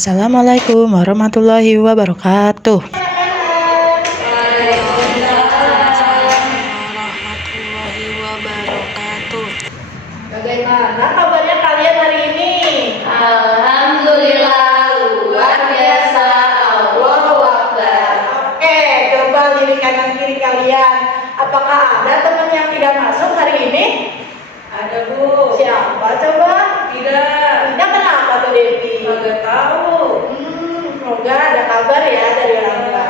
Assalamualaikum warahmatullahi wabarakatuh. Bagaimana kabarnya kalian hari ini? Alhamdulillah luar biasa. Allahu Akbar. Oke, coba lirik kanan kiri kalian. Apakah ada teman yang tidak masuk hari ini? Ada Bu. Siapa coba? Tidak. Tidak, kenapa tuh Devi? Nggak tahu. Semoga ada kabar ya dari orang tua.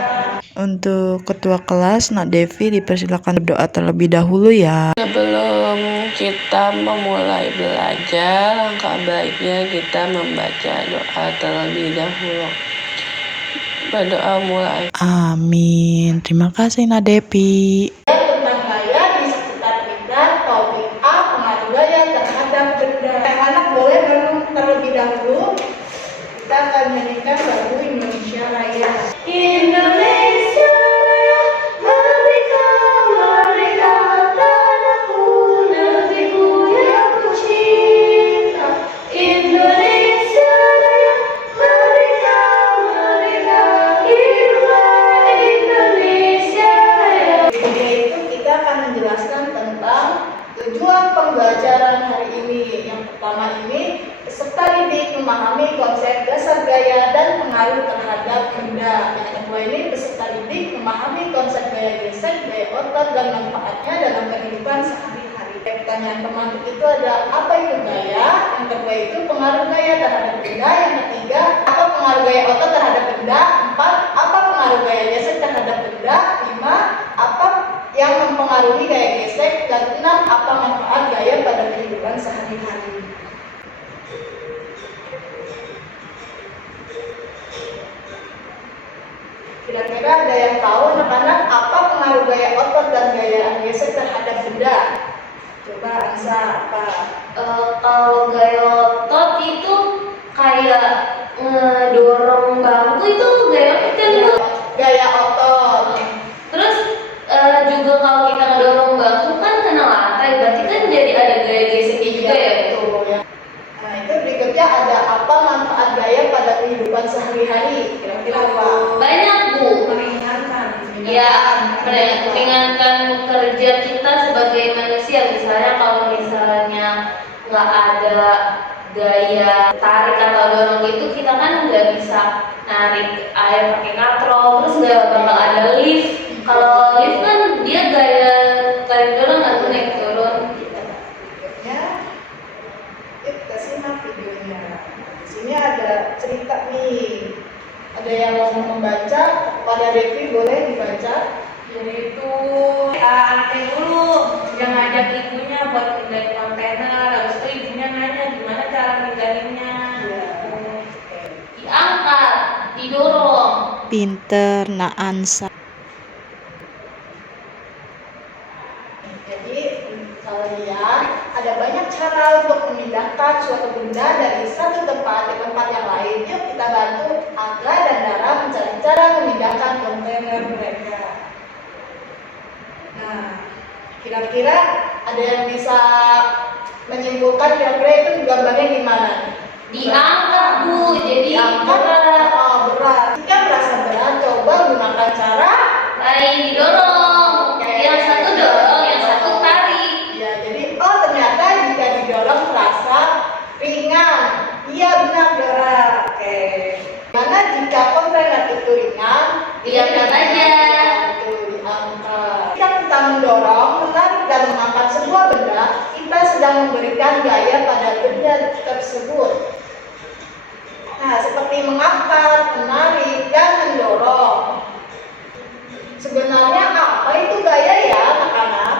Untuk ketua kelas, Nak Devi dipersilakan berdoa terlebih dahulu ya. Sebelum kita memulai belajar, langkah baiknya kita membaca doa terlebih dahulu. Berdoa mulai. Amin. Terima kasih Nak Devi. Tentang gaya di sekitar kita, topik A, pengaruh gaya terhadap benda. Anak boleh merenung terlebih dahulu. Kita akan menyanyikan lagu Indonesia Raya. Indonesia Raya, merdeka, merdeka, tanahku, negeriku yang kucinta. Indonesia Raya, merdeka, merdeka, hiduplah Indonesia Raya. Yaitu kita akan menjelaskan tentang tujuan pembelajaran hari ini. Yang pertama ini, peserta didik memahami konsep dasar gaya dan pengaruh terhadap benda. Yang kedua ini, peserta didik memahami konsep gaya gesek, gaya otot, dan manfaatnya dalam kehidupan sehari-hari. Pertanyaan teman itu ada, apa itu gaya? Yang kedua itu pengaruh gaya terhadap benda. Yang ketiga, apa pengaruh gaya otot terhadap benda? 4, apa pengaruh gaya gesek terhadap benda? 5, apa yang mempengaruhi gaya gesek? Dan 6, apa manfaat gaya pada kehidupan sehari-hari? Kira-kira ada yang tahu anak-anak apa pengaruh gaya otot dan gaya gesek terhadap benda? Coba Ansa, apa? Kalau gaya otot itu kayak ngedorong bangku itu gaya otot kan Bu? Gaya otot. Terus juga kalau kita ngedorong bangku kan kena lantai, berarti kan jadi ada gaya geseknya juga ya Bu? Betul, ya. Nah, itu berikutnya ada apa manfaat gaya pada kehidupan sehari-hari? Kira-kira apa? Banyak Bu. Meringankan. Ya, meringankan kerja kita sebagai manusia. Misalnya kalau misalnya nggak ada gaya tarik atau dorong gitu, kita kan nggak bisa narik air pakai katrol, terus nggak bakal ada lift. Kalau lift kan dia gaya tarik dorong atau naik turun. Berikutnya, yuk kita simak videonya. Di sini ada cerita nih. Ada yang mau membaca? Pada Devi boleh dibaca. Jadi itu anaknya dulu yang ngajak ibunya buat pindahin kontainer, habis itu ibunya nanya gimana cara pindahinnya. Diangkat, didorong. Pinter Nak Ansa. Jadi kalian ada banyak cara untuk memindahkan suatu benda dari satu tempat ke tempat yang lain. Yuk kita bantu Angga dan Dara mencari cara memindahkan kontainer mereka. Nah, kira-kira ada yang bisa menyimpulkan kira-kira itu gambarnya gimana? Diangkat Bu, jadi Diangkat, berat. berat. Jika merasa berat, coba gunakan cara Lain didorong. Yang satu dorong, yang satu tarik. ya, jadi ternyata jika didorong terasa ringan. Iya benar Dora. Oke. Karena jika kontainer itu ringan, Diangkat aja. Itu diangkat. Jika kita mendorong, menarik dan mengangkat sebuah benda, kita sedang memberikan gaya pada benda tersebut. Nah, seperti mengangkat, menarik, dan mendorong. Sebenarnya apa itu gaya ya anak-anak?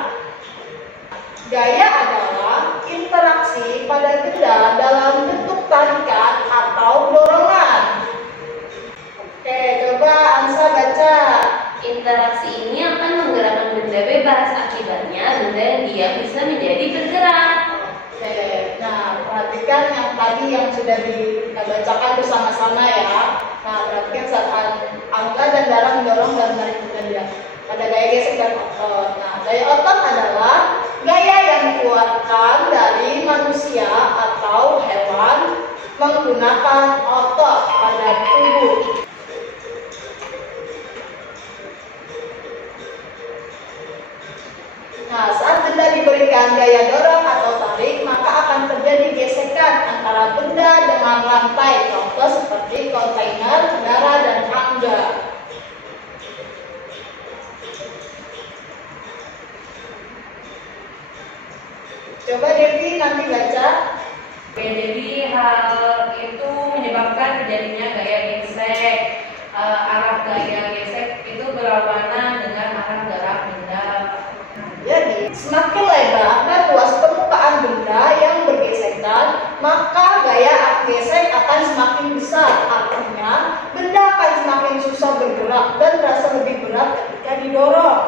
Gaya adalah interaksi pada benda dalam bentuk tarikan atau dorongan. Oke, coba Ansa baca. Interaksi ini akan menggerakkan benda bebas. Akibatnya benda yang diam bisa menjadi bergerak. Oke, nah perhatikan yang tadi yang sudah dibacakan bersama-sama ya. Nah, perhatikan saat Angga dan Dara mendorong dan menarik benda pada gaya gesek dan otot. Nah, gaya otot adalah gaya yang dikeluarkan dari manusia atau hewan menggunakan otot pada tubuh. Nah, saat benda diberikan gaya dorong atau tarik, maka akan terjadi gesekan antara benda dengan lantai, contoh seperti kontainer, udara, dan tangga. Coba Devi nanti baca. Oke, jadi hal itu menyebabkan terjadinya gaya gesek. Arah gaya gesek itu berlawanan dengan arah gerak benda. Jadi, semakin lebar dan luas permukaan benda yang bergesekan, maka gaya gesek akan semakin besar. Artinya, benda akan semakin susah bergerak dan terasa lebih berat ketika didorong.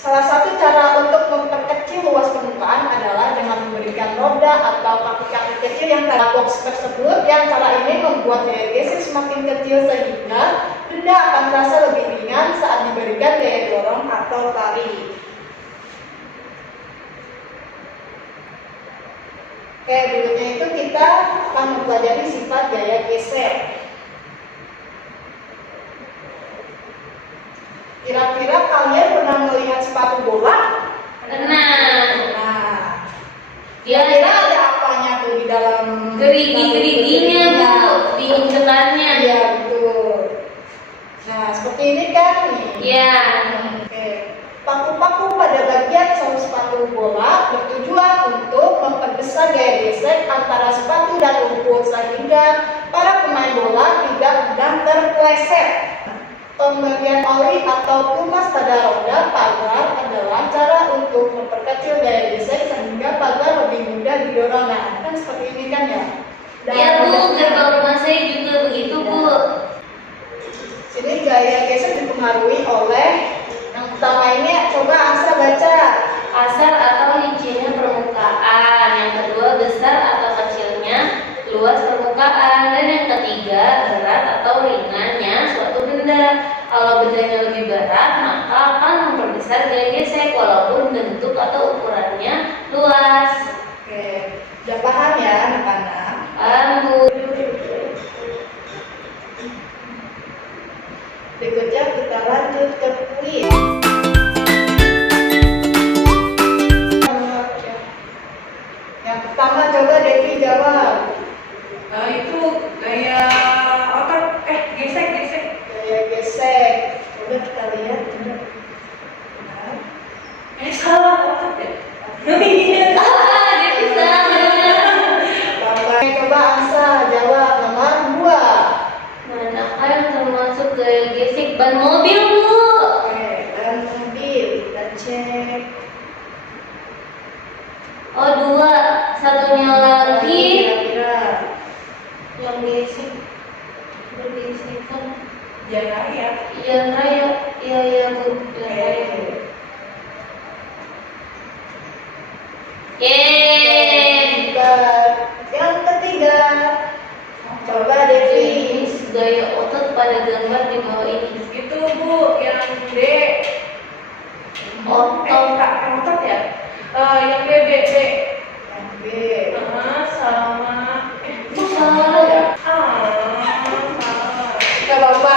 Salah satu cara untuk memperkecil luas permukaan adalah dengan memberikan roda atau kaki-kaki kecil yang pada box tersebut. Yang cara ini membuat gaya gesek semakin kecil sehingga benda akan terasa lebih ringan saat diberikan gaya dorong atau tarik. Oke, berikutnya itu kita akan mempelajari sifat gaya gesek. Kira-kira kalian pernah melihat sepatu bola? Tenang. Nah, Dia kira-kira ada apanya tuh di dalam gerigi-geriginya Bu, di incekannya. Iya, betul. Nah, seperti ini kan nih. Iya. Oke. Paku-paku pada bagian solu sepatu bola bertujuan untuk memperbesar gaya gesek antara sepatu dan rumput sehingga para pemain bola tidak mudah terpleset. Pemberian oli atau pelumas pada roda pagar adalah cara untuk memperkecil gaya gesek sehingga pagar lebih mudah didorong. Nah, kan seperti ini kan ya. Dan Iya Bu, gerbang rumah saya juga begitu Bu. sini gaya gesek dipengaruhi oleh yang pertama ini, coba Asa baca. Asal atau licinnya permukaan. Yang kedua besar atau kecilnya luas permukaan. Dan yang ketiga berat atau ringannya suatu benda. Kalau bendanya lebih berat maka akan memperbesar gaya gesek walaupun bentuk atau ukurannya luas. Oke, udah paham ya anak-anak? Paham Bu. Berikutnya kita lanjut ke kuis. Yang pertama coba Devi jawab. Itu gaya otot, gesek. Gaya gesek. Coba kita lihat. Nah, Salah otot ya? iya. Dia bisa. Bapak, coba Asa jawab nomor 2. Manakah yang termasuk gaya gesek? Ban mobil Bu. Oke, dan mobil kita cek. Oh 2. Satunya lagi Kira-kira. yang gesek bergesekan. Jangan ya. Yang raya. Iya Bu. Yang raya. Yeay. Yang ketiga, coba Devi. Jenis gaya otot pada gambar di bawah ini. Itu Bu, yang D. Otot ya? Yang B. Yang B. Sama. Itu salah ya? Salah. Gak apa-apa.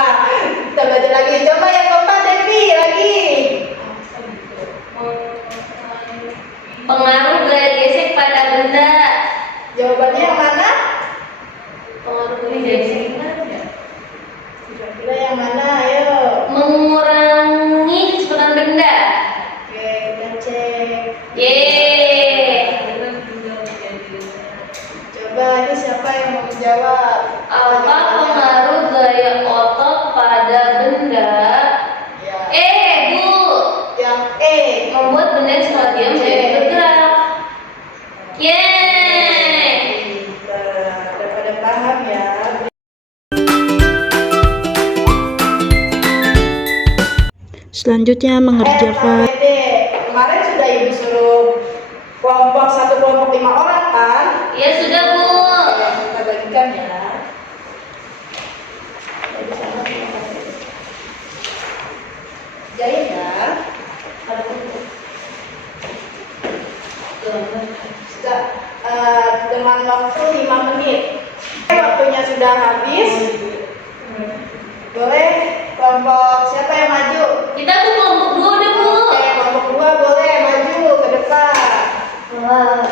Kita belajar lagi. Coba yang keempat Devi lagi. Pengaruh gaya gesek pada benda. Jawabannya yang mana? Pengaruh gaya Ini jadi gesek. ingat ya? Kira-kira yang mana? Ayo. Mengurangi kecepatan benda. Oke, kita cek. Yeay. Coba ini siapa yang mau menjawab? Apa pengaruh gaya otot pada benda? Ya. Bu. Yang E. Membuat benda yang setelah diam menjadi bergerak. Yeay. Udah pada paham ya. Selanjutnya mengerjakan KBD. Kemarin sudah ibu suruh kelompok 1 kelompok 5 orang kan? Ya sudah Bu. Ya, kita bagikan ya. Jadi sama kita jahit ya. Sudah dengan waktu 5 menit. Waktunya sudah habis. Boleh kelompok siapa yang maju? Kita tuh kelompok 2 deh, Bu. Oke, kelompok 2 boleh maju ke depan. Wah.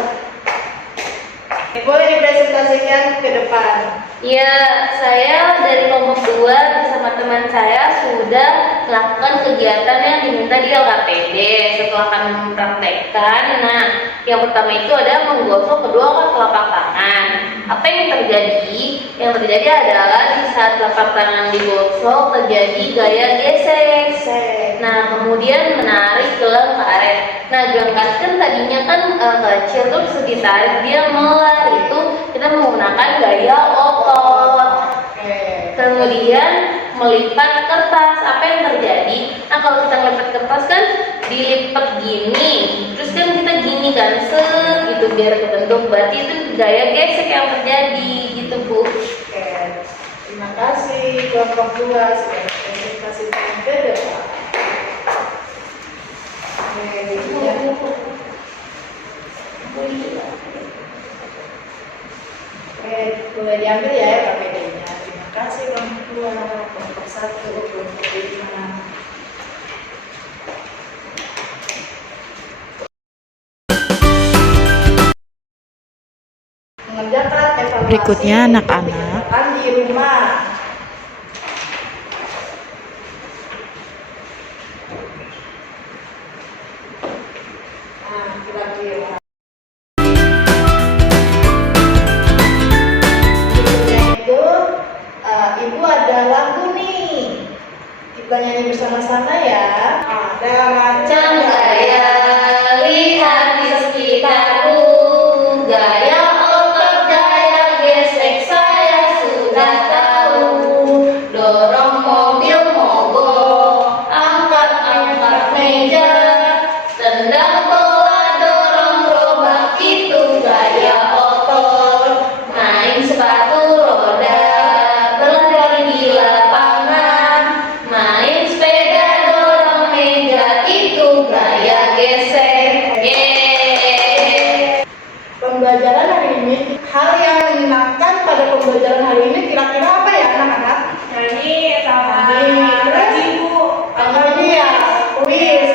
Boleh dipresentasikan ke depan. Ya, saya dari kelompok 2 bersama teman saya sudah melakukan kegiatan yang diminta di LKPD. Setelah kami mempraktekkan, nah, yang pertama itu ada menggosok kedua telapak tangan. Apa yang terjadi? Yang terjadi adalah di saat telapak tangan digosok terjadi gaya gesek. Nah, kemudian menarik gelang karet. Nah, gelang karet kan tadinya kan kecil, terus ditarik dia melar, itu kita menggunakan gaya otot. Kemudian melipat kertas, apa yang terjadi? Nah, kalau kita melipat kertas kan dilipat gini, terus kan kita gini kan, set gitu biar kebentuk. Berarti itu gaya gesek yang terjadi gitu, Bu. Oke, terima kasih kelompok 2 sudah presentasikan ke depan. Boleh diambil ya KPD-nya. Terima kasih kelompok 2, kelompok 1, kelompok 5. Mengerjakan evaluasi Berikutnya, anak-anak. dikerjakan di rumah. Nah, kira-kira itu ibu ada lagu nih, kita nyanyi bersama-sama ya. Ada macam Gaya lihat di sekitarku, gaya otot, gaya gesek saya sudah tahu. Dorong mobil mogok, angkat meja, tendang bola, dorong gerobak, itu gaya otot. Main sepatu roda, berlari di lapangan, main sepeda, dorong meja, itu gaya gesek. Yeay. pembelajaran hari ini. Hal yang menyenangkan pada pembelajaran hari ini kira-kira apa ya anak-anak? Nyanyi sama Terus Ibu. ini ya kuis.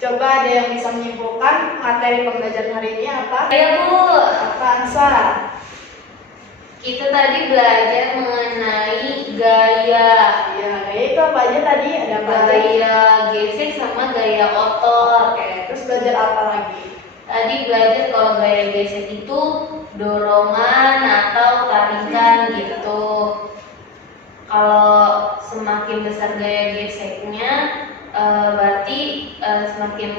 Coba ada yang bisa menyimpulkan materi pembelajaran hari ini apa? Ya, Bu. Apa Ansa? Kita tadi belajar mengenai gaya. Ya, gaya itu apa aja tadi? Ada apa aja? Gaya gesek sama gaya otot. Oke, terus belajar apa lagi? Tadi belajar kalau gaya gesek itu dorongan atau tarikan gitu. Kalau semakin besar gaya geseknya, berarti semakin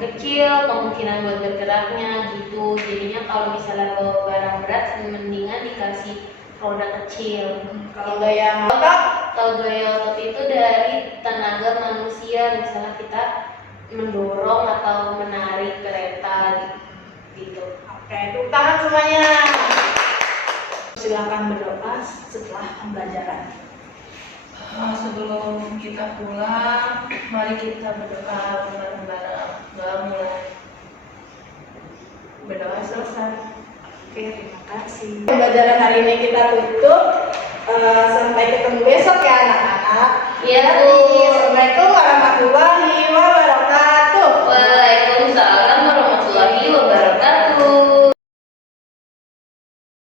kecil kemungkinan buat bergeraknya gitu. Jadinya kalau misalnya bawa barang berat, mendingan dikasih roda kecil. Kalau gaya otot? Kalau gaya otot itu dari tenaga manusia, misalnya kita mendorong atau menarik kereta gitu. Oke, tepuk tangan semuanya. Silakan berdoa setelah pembelajaran. Sebelum kita pulang, mari kita berdoa bareng-bareng. Doa mulai. Berdoa selesai. Oke, terima kasih. Pembelajaran hari ini kita tutup. Sampai ketemu besok ya anak-anak. Iya, Bu. Assalamualaikum warahmatullahi wabarakatuh.